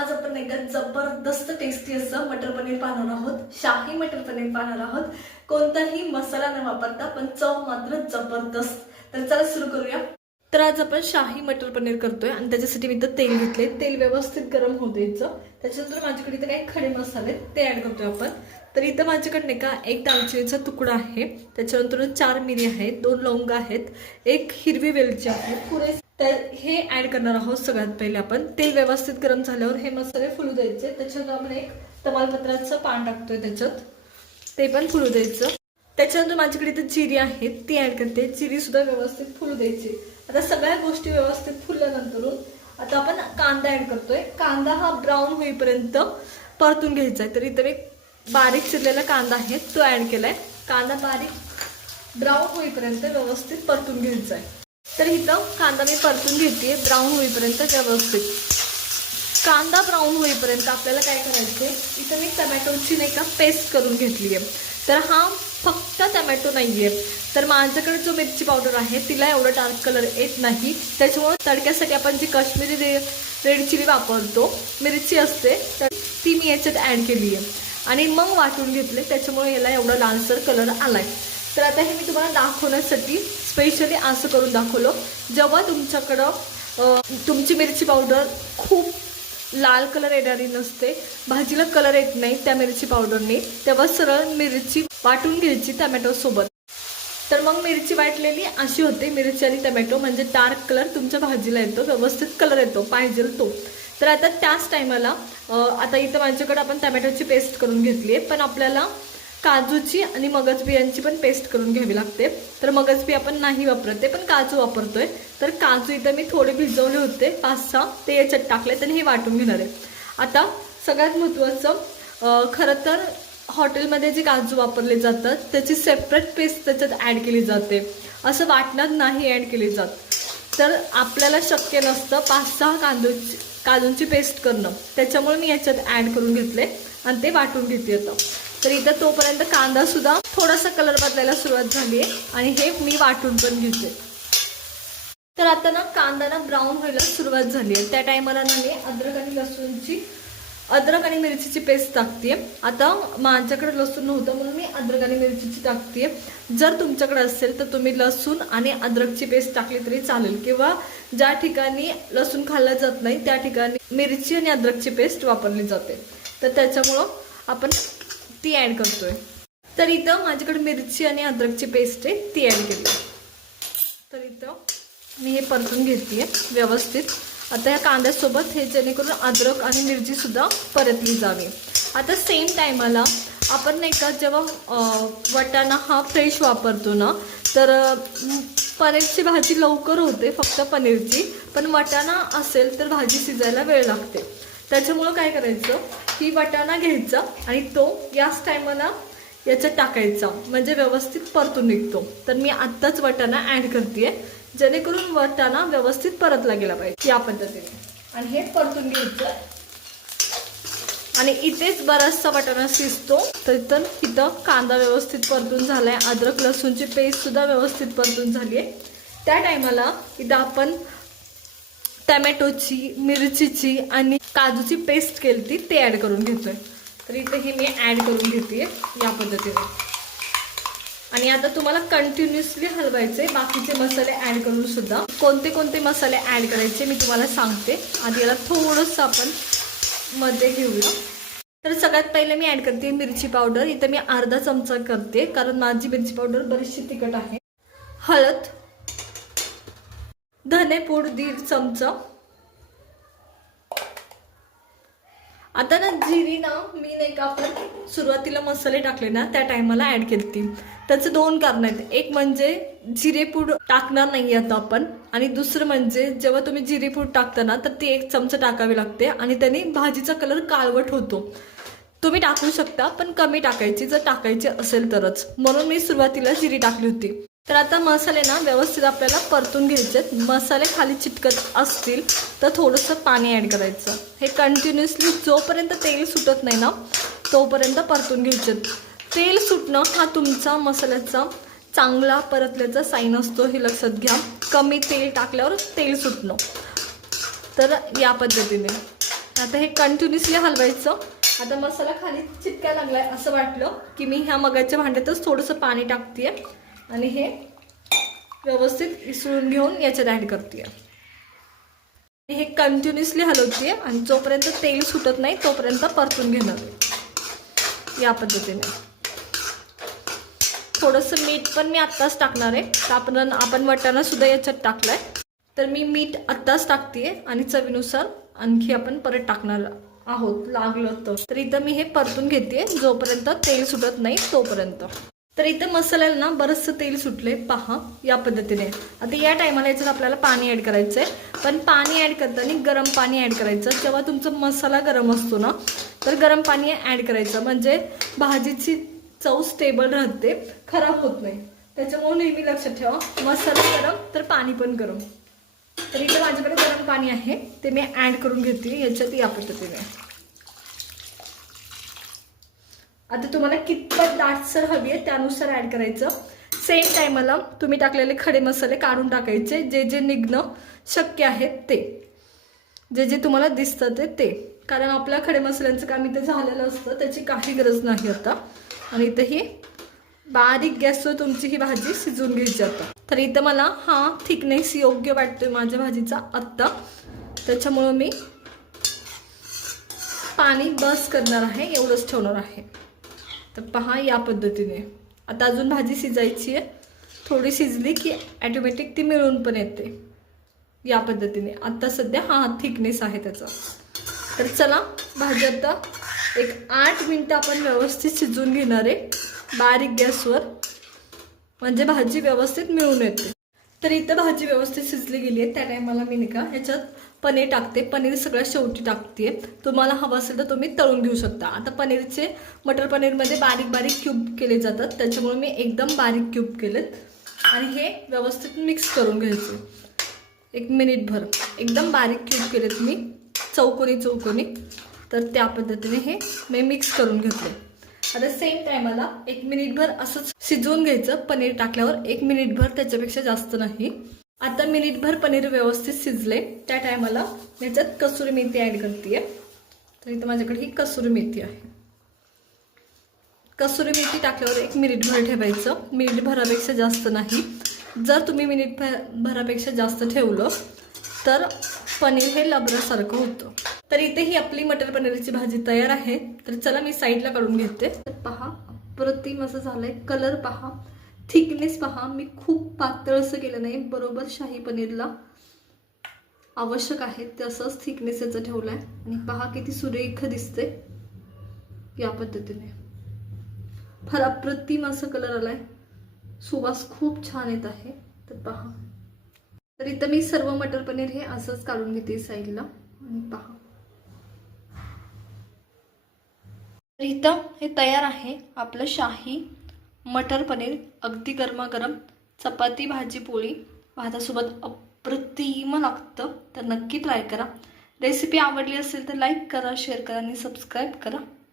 आज आपण एकदम जबरदस्त टेस्टी असं मटर पनीर पाहणार आहोत. शाही मटर पनीर पाहणार आहोत. कोणताही मसाला न वापरता पण चव मात्र जबरदस्त. तर चला सुरू करूया. तर आज आपण शाही मटर पनीर करतोय आणि त्याच्यासाठी मी इथं तेल घेतले. तेल व्यवस्थित गरम होऊ द्यायचं. त्याच्यानंतर माझ्याकडे इथं काही खडे मसाले ते ऍड करतोय आपण. तर इथं माझ्याकडे नाही का एक दालचिनीचा तुकडा आहे, त्याच्यानंतर 4 मिरी आहेत, 2 लवंग आहेत, एक हिरवी वेलची आहे पुरेसे. तर हे ऍड करणार आहोत. सगळ्यात पहिले आपण तेल व्यवस्थित गरम झाल्यावर हे मसाले फुलू द्यायचे. त्याच्यानंतर आपण एक तमालपत्राचं पान टाकतोय त्याच्यात, ते पण फुलू द्यायचं. त्याच्यानंतर माझ्याकडे इथे जिरी आहे ती ऍड करते. जिरी सुद्धा व्यवस्थित फुलू द्यायची. आता सगळ्या गोष्टी व्यवस्थित फुलल्यानंतर आता आपण कांदा ऍड करतोय. कांदा हा ब्राऊन होईपर्यंत परतून घ्यायचा आहे. तर इथे एक बारीक चिरलेला कांदा आहे तो ऍड केलाय. कांदा बारीक ब्राऊन होईपर्यंत व्यवस्थित परतून घ्यायचा आहे. तर इथं कांदा मी परतून घेते ब्राऊन होईपर्यंत व्यवस्थित. कांदा ब्राऊन होईपर्यंत आपल्याला काय करायचे, इथं मी टमॅटोची नाही का पेस्ट करून घेतली आहे. तर हा फक्त टमॅटो नाहीये, तर माझ्याकडे जो मिरची पावडर आहे तिला एवढा डार्क कलर येत नाही. त्याच्यामुळे तडक्यासाठी आपण जी काश्मीरी रेड चिली वापरतो, मिरची असते, तर ती मी याच्यात ऍड केली आहे आणि मग वाटून घेतले. त्याच्यामुळे याला एवढा लालसर कलर आलाय. तर आता हे मी तुम्हाला दाखवण्यासाठी स्पेशली असं करून दाखवलं. जेव्हा तुमच्याकडं तुमची मिरची पावडर खूप लाल कलर येणारी नसते, भाजीला कलर येत नाही त्या मिरची पावडरने, तेव्हा सरळ मिरची वाटून घ्यायची टमॅटो सोबत. तर मग मिरची वाटलेली अशी होते. मिरची आणि टमॅटो म्हणजे डार्क कलर तुमच्या भाजीला येतो, व्यवस्थित कलर येतो पाहिजे तो. तर आता त्याच टायमाला आता इथं माझ्याकडे आपण टमॅटोची पेस्ट करून घेतली आहे, पण आपल्याला काजूची आणि मगज बियांची पण पेस्ट करून घ्यावी लागते. तर मगज बी आपण नाही वापरते, पण काजू वापरतोय. तर काजू इथं मी थोडे भिजवले होते 5-6, ते याच्यात टाकले आणि हे वाटून घेणार आहे. आता सगळ्यात महत्त्वाचं, खरं तर हॉटेलमध्ये जे काजू वापरले जातात त्याची सेपरेट पेस्ट त्याच्यात ॲड केली जाते, असं वाटणात नाही ॲड केली जात. तर आपल्याला शक्य नसतं 5-6 काजूंची पेस्ट करणं, त्याच्यामुळे मी याच्यात ॲड करून घेतले आणि ते वाटून घेते आता. तर इथं तोपर्यंत कांदा सुद्धा थोडासा कलर बदलायला सुरुवात झाली आहे आणि हे मी वाटून पण घेते. तर आता ना कांदा ना ब्राऊन व्हायला सुरुवात झाली आहे. त्या टायमाला ना मी अद्रक आणि मिरचीची पेस्ट टाकते. आता माझ्याकडे लसूण नव्हतं म्हणून मी अद्रक आणि मिरचीची टाकते. जर तुमच्याकडे असेल तर तुम्ही लसूण आणि अद्रकची पेस्ट टाकली तरी चालेल, किंवा ज्या ठिकाणी लसूण खाल्लं जात नाही त्या ठिकाणी मिरची आणि अद्रकची पेस्ट वापरली जाते. तर त्याच्यामुळं आपण ती ॲड करतोय. तर इथं माझ्याकडे मिरची आणि अद्रकची पेस्ट आहे ती ॲड केली. तर इथं मी हे परतून घेते व्यवस्थित. आता या कांद्यासोबत हे जेणेकरून अद्रक आणि मिरची सुद्धा परतली जावी. आता सेम टायमाला आपण नाही का जेव्हा वाटाणा हा फ्रेश वापरतो ना, तर पनीरची भाजी लवकर होते फक्त पनीरची, पण वाटाणा असेल तर भाजी शिजायला वेळ लागते. त्याच्यामुळं काय करायचं की वाटाणा घ्यायचा आणि तो याच टायमाला याच्यात टाकायचा, म्हणजे व्यवस्थित परतून निघतो. तर मी आत्ताच वाटाणा ॲड करते जेणेकरून वाटाणा व्यवस्थित परतला गेला पाहिजे या पद्धतीने, आणि हे परतून घ्यायचं. आणि इथेच बराचसा वाटाणा शिजतो. तर इथं कांदा व्यवस्थित परतून झालाय, अद्रक लसूणची पेस्ट सुद्धा व्यवस्थित परतून झाली आहे. त्या टायमाला इथं आपण टमॅटोची, मिरचीची आणि काजूची पेस्ट केली ते ॲड करून घेतोय. तर इथे हे मी ॲड करून घेते या पद्धतीने. आणि आता तुम्हाला कंटिन्युअसली हलवायचे, बाकीचे मसाले ॲड करून सुद्धा. कोणते कोणते मसाले ॲड करायचे मी तुम्हाला सांगते. आधी याला थोडंसं आपण मध्ये घेऊया. तर सगळ्यात पहिले मी ॲड करते मिरची पावडर. इथं मी अर्धा चमचा करते, कारण माझी मिरची पावडर बरीचशी तिखट आहे. हळद, धनेपूड 1.5 चमचा. आता ना जिरी ना मी नाही का आपण सुरुवातीला मसाले टाकले ना त्या टायमाला ॲड केली. त्याचं 2 कारण आहेत. एक म्हणजे जिरेपूड टाकणार नाही आता आपण, आणि दुसरं म्हणजे जेव्हा तुम्ही जिरेपूड टाकता ना तर ती 1 चमचा टाकावी लागते आणि त्याने भाजीचा कलर काळवट होतो. तुम्ही टाकू शकता पण कमी टाकायची जर टाकायची असेल तरच, म्हणून मी सुरुवातीला जिरी टाकली होती. तर आता मसाले ना व्यवस्थित आपल्याला परतून घ्यायचे. मसाले खाली चिटकत असतील तर थोडंसं पाणी ॲड करायचं. हे कंटिन्युअसली जोपर्यंत तेल सुटत नाही ना तोपर्यंत परतून घ्यायचे. तेल सुटणं हा तुमचा मसाल्याचा चांगला परतल्याचा साईन असतो, हे लक्षात घ्या. कमी तेल टाकल्यावर तेल सुटणं. तर या पद्धतीने आता हे कंटिन्युअसली हलवायचं. आता मसाला खाली चिटकायला लागलाय असं वाटलं की मी ह्या मगाच्या भांड्यातच थोडंसं पाणी टाकते आणि हे व्यवस्थित इसळून घेऊन याच्यात ॲड करते. हे कंटिन्युअसली हलवते आणि जोपर्यंत तेल सुटत नाही तोपर्यंत परतून घेणार आहे या पद्धतीने. थोडंसं मीठ पण मी आत्ताच टाकणार आहे. आपण वाटाणा सुद्धा याच्यात टाकलाय तर मी मीठ आत्ताच टाकते आणि चवीनुसार आणखी आपण परत टाकणार आहोत लागलं तर इथं मी हे परतून घेते जोपर्यंत तेल सुटत नाही तोपर्यंत. तर इथं मसाल्याला ना बरंचसं तेल सुटले पहा या पद्धतीने. आता या टायमाला याच्यात आपल्याला पाणी ॲड करायचं आहे. पण पाणी ॲड करताना गरम पाणी ॲड करायचं. जेव्हा तुमचा मसाला गरम असतो ना तर गरम पाणी ॲड करायचं म्हणजे भाजीची चव स्टेबल राहते, खराब होत नाही. त्याच्यामुळे नेहमी लक्षात ठेवा मसाला गरम तर पाणी पण गरम. तर इथं माझ्याकडे गरम पाणी आहे ते मी ॲड करून घेते याच्यात या पद्धतीने. आता तुम्हाला कितपत दाटसर हवी आहे त्यानुसार ॲड करायचं. सेम टायमाला तुम्ही टाकलेले खडे मसाले काढून टाकायचे. जे जे निघणं शक्य आहे ते, जे जे तुम्हाला दिसतं ते, कारण आपल्या खडे मसाल्यांचं काम इथे झालेलं असतं त्याची काही गरज नाही आता. आणि इथं ही बारीक गॅसवर तुमची ही भाजी शिजवून घ्यायची आता. तर इथं मला हा थिकनेस योग्य वाटतोय माझ्या भाजीचा आत्ता, त्याच्यामुळं मी पाणी बस करणार आहे एवढंच ठेवणार आहे. तर पहा या पद्धतीने. आता अजून भाजी शिजायची आहे. थोडी शिजली की ॲटोमॅटिक ती मिळून पण येते या पद्धतीने. आत्ता सध्या हा थिकनेस आहे त्याचा. तर चला भाजी आता एक 8 मिनटं आपण व्यवस्थित शिजवून घेणार आहे बारीक गॅसवर, म्हणजे भाजी व्यवस्थित मिळून येते. तर इथं भाजी व्यवस्थित शिजली गेली आहे. त्या टायमाला मी नाही का ह्याच्यात पनीर टाकते. पनीर सगळ्यात शेवटी टाकते. तुम्हाला हवं असेल तर तुम्ही तळून घेऊ शकता. आता पनीरचे मटर पनीरमध्ये बारीक बारीक क्यूब केले जातात त्याच्यामुळे मी एकदम बारीक क्यूब केलेत आणि हे व्यवस्थित मिक्स करून घ्यायचे 1 मिनिटभर. एकदम बारीक क्यूब केलेत मी चौकोनी. तर त्या पद्धतीने हे मी मिक्स करून घेतले. आता सेम टायमाला 1 मिनिटभर असंच शिजवून घ्यायचं. पनीर टाकल्यावर 1 मिनिटभर, त्याच्यापेक्षा जास्त नाही. आता मिनिटभर पनीर व्यवस्थित शिजले. त्या टायमाला याच्यात कसुरी मेथी ॲड करते. तर इथं माझ्याकडे ही कसुरी मेथी आहे. कसुरी मेथी टाकल्यावर 1 मिनिटभर ठेवायचं. मिनिटभरापेक्षा जास्त नाही. जर तुम्ही मिनिटभरापेक्षा जास्त ठेवलं तर पनीर हे लबरासारखं होतं. तर इथे ही आपली मटर पनीरची भाजी तयार आहे. तर चला मी साईडला काढून घेते. तर पहा अप्रतिम असं झालंय. कलर पहा, थिकनेस पहा. मी खूप पातळ असं केलं नाही, बरोबर शाही पनीरला आवश्यक आहे तसंच थिकनेस याचं ठेवलाय. आणि पहा किती सुरेख दिसते या पद्धतीने. फार अप्रतिम असं कलर आलाय. सुवास खूप छान येत आहे. तर पहा. तर इथं मी सर्व मटर पनीर हे असंच काढून घेते साईडला आणि पहा. तर इथं हे तयार आहे आपलं शाही मटर पनीर. अगदी गरमागरम चपाती, भाजी, पोळी, भातासोबत अप्रतिम लागतं. तर नक्की ट्राय करा. रेसिपी आवडली असेल तर लाईक करा, शेअर करा आणि सबस्क्राईब करा.